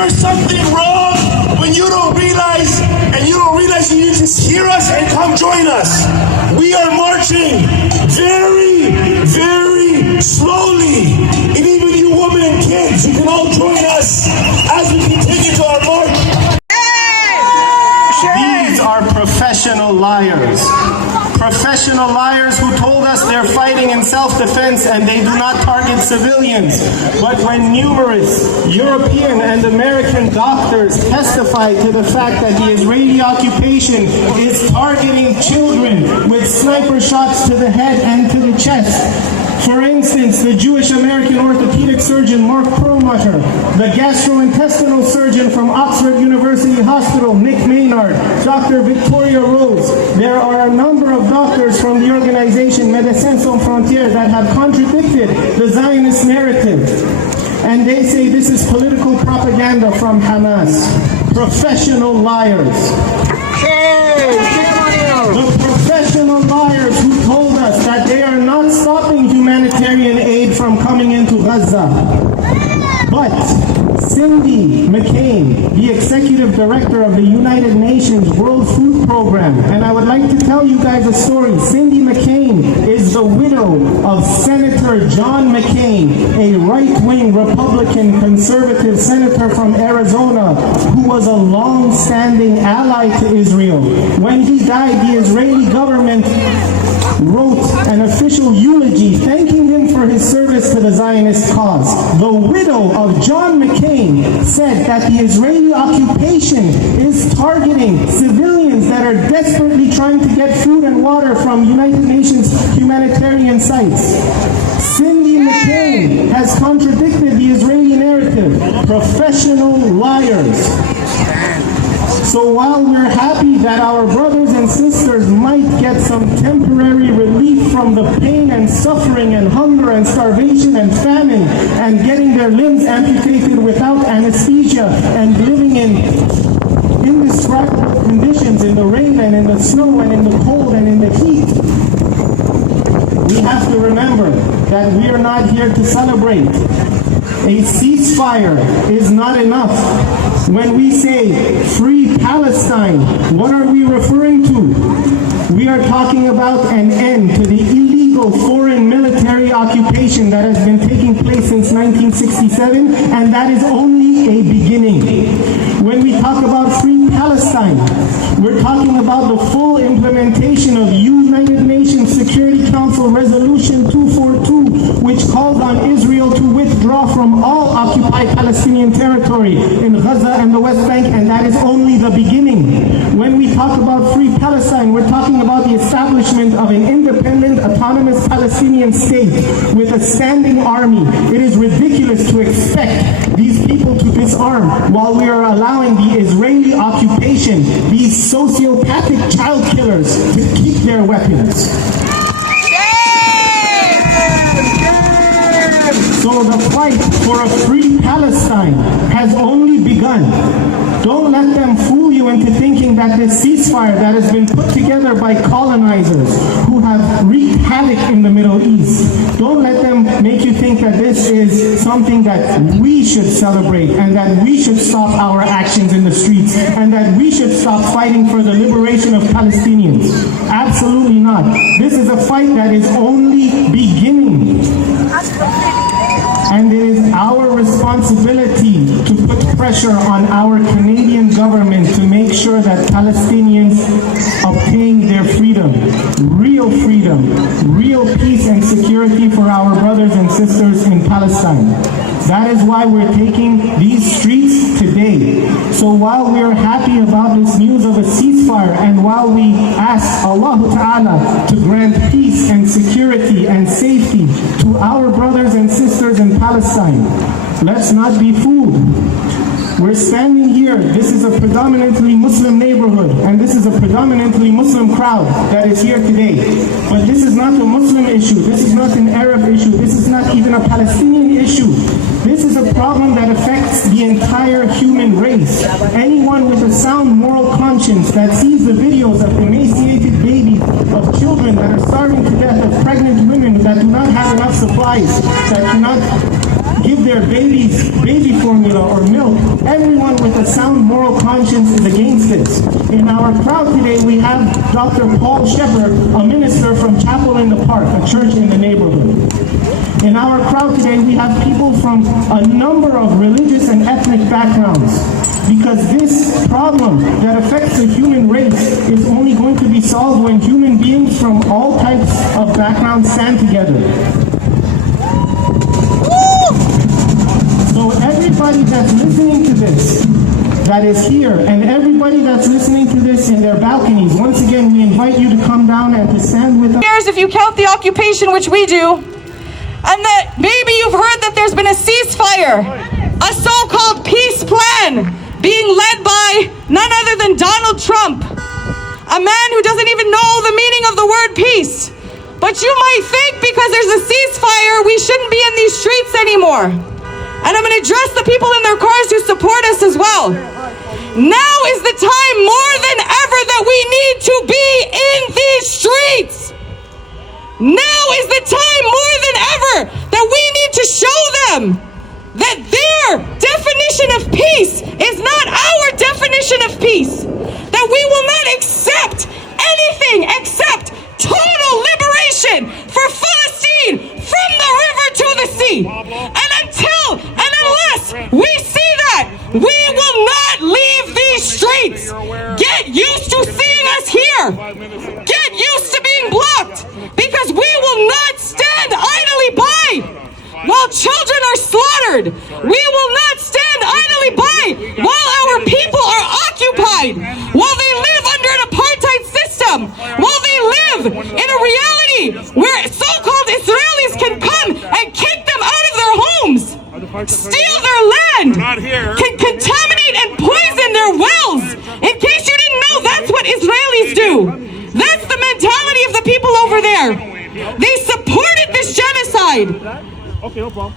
there's something wrong when you don't realize, and you don't realize you just hear us and come join us. We are marching very, very slowly. And even you women and kids, you can all join us as we continue to our march. These are professional liars. Professional liars who told us they're fighting in self-defense and they do not target civilians. But when numerous European and American doctors testify to the fact that the Israeli occupation is targeting children with sniper shots to the head and to the chest. For instance, the Jewish-American orthopedic surgeon Mark Perlmutter, the gastrointestinal surgeon from Oxford University Hospital, Nick Maynard, Dr. Victoria Rose. There are a number of doctors from the organization Médecins Sans Frontières that have contradicted the Zionist narrative. And they say this is political propaganda from Hamas. Professional liars. The professional liars who told us that they are not stopping humanitarian aid from coming into Gaza. But Cindy McCain, the executive director of the United Nations World Food Program, and I would like to tell you guys a story. Cindy McCain is the widow of Senator John McCain, a right-wing Republican conservative senator from Arizona who was a long-standing ally to Israel. When he died, the Israeli government wrote an official eulogy thanking him for his service to the Zionist cause. The widow of John McCain said that the Israeli occupation is targeting civilians that are desperately trying to get food and water from United Nations humanitarian sites. Cindy McCain has contradicted the Israeli narrative. Professional liars. So while we're happy that our brothers and sisters might get some temporary relief from the pain and suffering and hunger and starvation and famine and getting their limbs amputated without anesthesia and living in indescribable conditions in the rain and in the snow and in the cold and in the heat, we have to remember that we are not here to celebrate. A ceasefire is not enough. When we say free Palestine, what are we referring to? We are talking about an end to the illegal foreign military occupation that has been taking place since 1967, and that is only a beginning. When we talk about free Palestine, we're talking about the full implementation of United Nations Security Council Resolution 242, which calls on Israel to withdraw from all occupied Palestinian territory in Gaza and the West Bank, and that is only the beginning. When we talk about free Palestine, we're talking about the establishment of an independent, autonomous Palestinian state with a standing army. It is ridiculous to expect these people to disarm while we are allowing the Israeli occupation, these sociopathic child killers, to keep their weapons. So the fight for a free Palestine has only begun. Don't let them fool you into thinking that this ceasefire that has been put together by colonizers who have wreaked havoc in the Middle East, don't let them make you think that this is something that we should celebrate and that we should stop our actions in the streets and that we should stop fighting for the liberation of Palestinians. Absolutely not. This is a fight that is only beginning. And it is our responsibility to put pressure on our Canadian government to make sure that Palestinians obtain their freedom, real peace and security for our brothers and sisters in Palestine. That is why we're taking these streets today. So while we're happy about this news of a ceasefire and while we ask Allah Ta'ala to grant peace and security and safety to our brothers and sisters in Palestine, let's not be fooled. We're standing here, this is a predominantly Muslim neighborhood, and this is a predominantly Muslim crowd that is here today. But this is not a Muslim issue, this is not an Arab issue, this is not even a Palestinian issue. This is a problem that affects the entire human race. Anyone with a sound moral conscience that sees the videos of emaciated babies, of children that are starving to death, of pregnant women that do not have enough supplies, that cannot give their babies baby formula or milk, everyone with a sound moral conscience is against this. In our crowd today, we have Dr. Paul Shepard, a minister from Chapel in the Park, a church in the neighborhood. In our crowd today, we have people from a number of religious and ethnic backgrounds, because this problem that affects the human race is only going to be solved when human beings from all types of backgrounds stand together. So everybody that's listening to this, that is here, and everybody that's listening to this in their balconies, once again, we invite you to come down and to stand with us. If you count the occupation, which we do, and that maybe you've heard that there's been a ceasefire, a so-called peace plan being led by none other than Donald Trump, a man who doesn't even know the meaning of the word peace. But you might think because there's a ceasefire, we shouldn't be in these streets anymore. And I'm going to address the people in their cars who support us as well. Now is the time more than ever that we need to be in these streets. Now is the time more than ever that we need to show them that their definition of peace is not our definition of peace. That we will not accept anything except total liberation for Palestine from the river to the sea. And until and unless we see that, we will not leave these streets. Get used to seeing us here. Get used to being blocked, because we will not stand idly by while children are slaughtered. We will not stand idly by while our people are occupied, while they live under an apartheid system, while they live in a reality where so-called Israelis can come and kick them out of their homes, steal their land, can contaminate and poison their wells. In case you didn't know, that's what Israelis do. That's the mentality of the people over there. They supported this genocide. Okay, no problem.